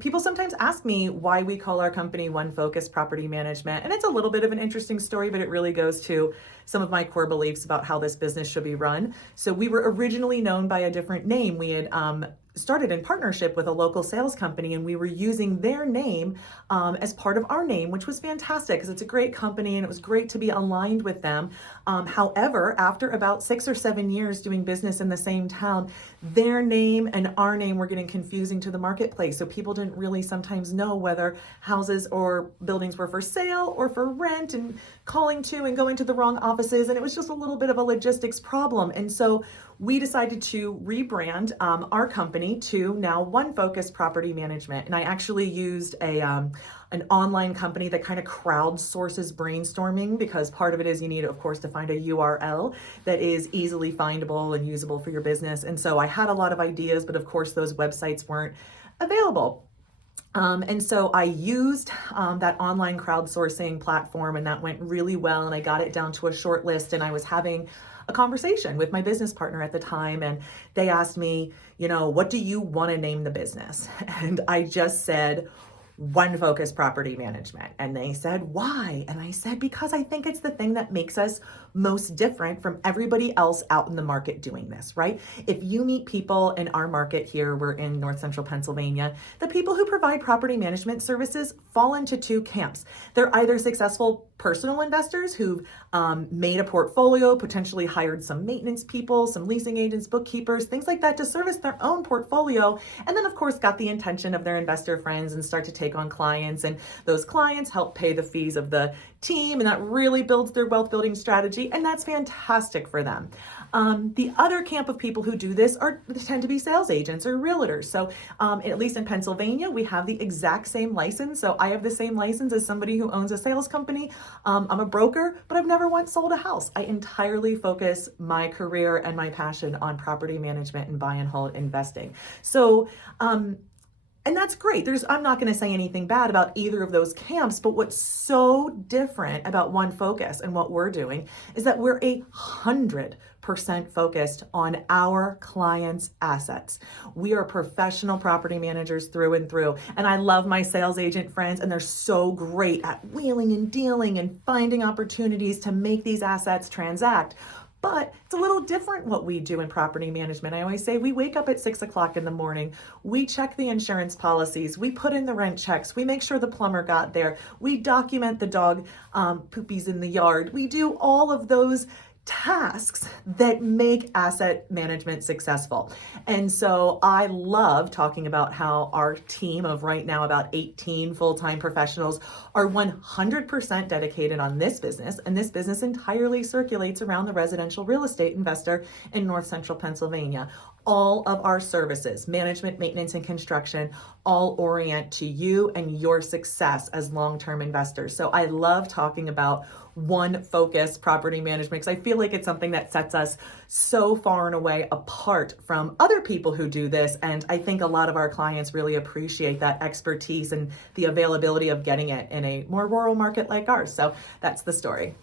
People sometimes ask me why we call our company One Focus Property Management. And it's a little bit of an interesting story, but it really goes to some of my core beliefs about how this business should be run. So we were originally known by a different name. We had started in partnership with a local sales company, and we were using their name as part of our name, which was fantastic because it's a great company and it was great to be aligned with them. However, after about 6 or 7 years doing business in the same town, their name and our name were getting confusing to the marketplace. So people didn't really sometimes know whether houses or buildings were for sale or for rent, and calling to and going to the wrong offices. And it was just a little bit of a logistics problem. And so we decided to rebrand our company to now One Focus Property Management. And I actually used an online company that kind of crowdsources brainstorming, because part of it is you need, of course, to find a URL that is easily findable and usable for your business. And so I had a lot of ideas, but of course those websites weren't available. And so I used that online crowdsourcing platform, and that went really well. And I got it down to a short list, and I was having a conversation with my business partner at the time, and they asked me, what do you want to name the business? And I just said, One Focus Property Management. And they said, why? And I said, because I think it's the thing that makes us most different from everybody else out in the market doing this, right? If you meet people in our market here, we're in North Central Pennsylvania, the people who provide property management services fall into two camps. They're either successful personal investors who've made a portfolio, potentially hired some maintenance people, some leasing agents, bookkeepers, things like that to service their own portfolio. And then of course got the intention of their investor friends and start to take on clients. And those clients help pay the fees of the team, and that really builds their wealth building strategy. And that's fantastic for them. The other camp of people who do this tend to be sales agents or realtors. So at least in Pennsylvania, we have the exact same license. So I have the same license as somebody who owns a sales company. I'm a broker, but I've never once sold a house. I entirely focus my career and my passion on property management and buy and hold investing. So, and that's great. I'm not going to say anything bad about either of those camps, but what's so different about One Focus and what we're doing is that we're 100% focused on our clients' assets. We are professional property managers through and through. And I love my sales agent friends, and they're so great at wheeling and dealing and finding opportunities to make these assets transact. But it's a little different what we do in property management. I always say we wake up at 6 o'clock in the morning, we check the insurance policies, we put in the rent checks, we make sure the plumber got there, we document the dog poopies in the yard. We do all of those tasks that make asset management successful. And so I love talking about how our team of right now about 18 full-time professionals are 100% dedicated on this business. And this business entirely circulates around the residential real estate investor in North Central Pennsylvania. All of our services, management, maintenance, and construction, all orient to you and your success as long-term investors. So I love talking about One Focus Property Management because I feel like it's something that sets us so far and away apart from other people who do this. And I think a lot of our clients really appreciate that expertise and the availability of getting it in a more rural market like ours. So that's the story.